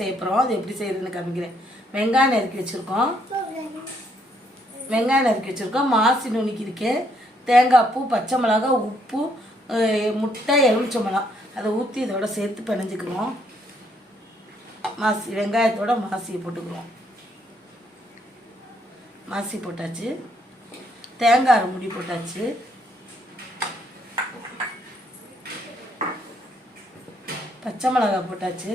செய்ய போகிறோம். அது எப்படி செய்யறதுன்னு காமிக்கிறேன். வெங்காயம் நறுக்கி வச்சுருக்கோம். மாசி நுணுக்கியிருக்கேன். தேங்காய் பூ, பச்சை மிளகாய், உப்பு, முட்டை, எலுமிச்சம்பழம் அதை ஊற்றி இதோட சேர்த்து பிணைஞ்சிக்கிறோம். வெங்காயத்தோட மாசியை போட்டுக்கிறோம். மாசி போட்டாச்சு. தேங்காய் அரை முடி போட்டாச்சு. பச்சை மிளகாய் போட்டாச்சு.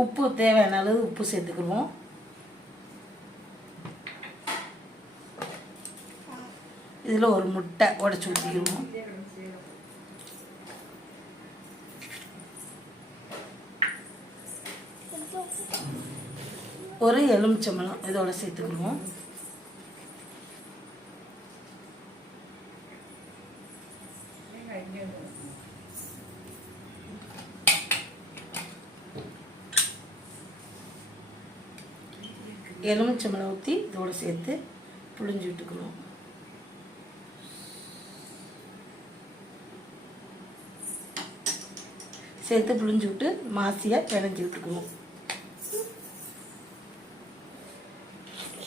உப்பு தேவையான அளவு உப்பு சேர்த்துக்குருவோம். இதில் ஒரு முட்டை உடைச்சி ஊற்றிக்கிடுவோம். ஒரு எலுமிச்சம்பழம் இதோட சேர்த்துக்கிடுவோம். எலுமிச்சம்பழம் ஊற்றி இதோட சேர்த்து புழிஞ்சு விட்டுக்கணும். சேர்த்து புழிஞ்சு விட்டு மாசியை பிணைஞ்சி விட்டுக்கணும்.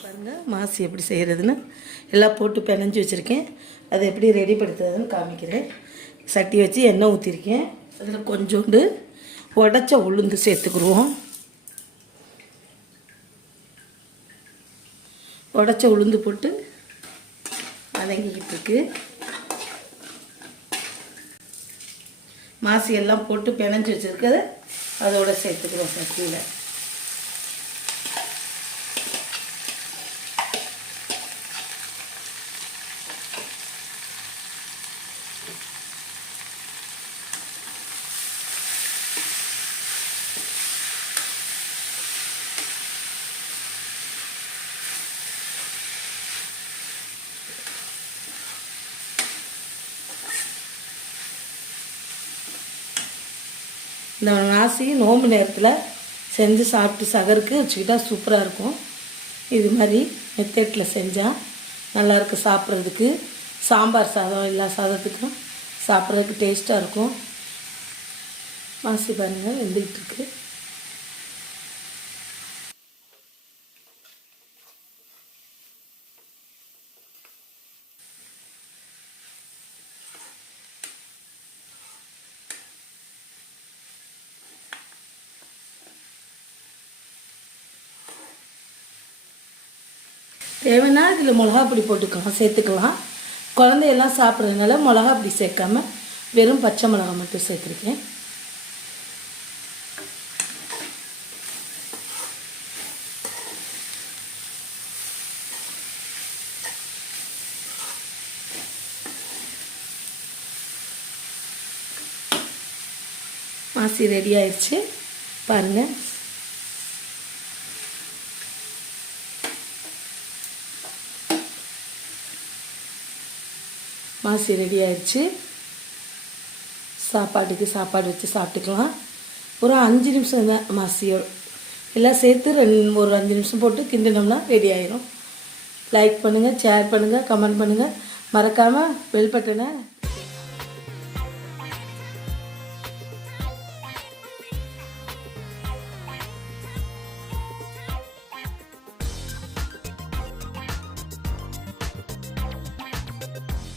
பாருங்கள் மாசி எப்படி செய்கிறதுன்னு எல்லாம் போட்டு பிணைஞ்சி வச்சுருக்கேன். அதை எப்படி ரெடி படுத்துறதுன்னு காமிக்கிறேன். சட்டி வச்சு எண்ணெய் ஊற்றிருக்கேன். அதில் கொஞ்சோண்டு உடச்ச உளுந்து சேர்த்துக்குருவோம். உடச்ச உளுந்து போட்டு வதங்கிக்கிட்டு இருக்கு. மாசி எல்லாம் போட்டு பிணைஞ்சி வச்சுருக்கதை அதோட சேர்த்துக்குறோம் சட்டியில். இந்த மாசி நோம்பு நேரத்தில் செஞ்சு சாப்பிட்டு சகருக்கு வச்சுக்கிட்டா சூப்பராக இருக்கும். இது மாதிரி மெத்தட்டில் செஞ்சால் நல்லாயிருக்கு சாப்பிட்றதுக்கு. சாம்பார் சாதம் எல்லா சாதத்துக்கும் சாப்பிட்றதுக்கு டேஸ்ட்டாக இருக்கும். மாசி பாருங்கள் வெந்துக்கிட்டு இருக்கு. தேவைன்னா இதில் மிளகா பொடி போட்டுக்கலாம், சேர்த்துக்கலாம். குழந்தையெல்லாம் சாப்பிட்றதுனால மிளகா பொடி சேர்க்காம வெறும் பச்சை மிளகா மட்டும் சேர்த்துருக்கேன். மாசி ரெடி ஆயிடுச்சு பாருங்கள். மாசி ரெடி ஆயிடுச்சு. சாப்பாடு வச்சு சாப்பிட்டுக்கலாம். ஒரு 5 நிமிஷம் தான் மாசியோடு எல்லாம் சேர்த்து ஒரு 5 நிமிஷம் போட்டு கிண்டினோம்னா ரெடி ஆயிரும். லைக் பண்ணுங்கள், ஷேர் பண்ணுங்கள், கமெண்ட் பண்ணுங்கள். மறக்காமல் பெல் பட்டனை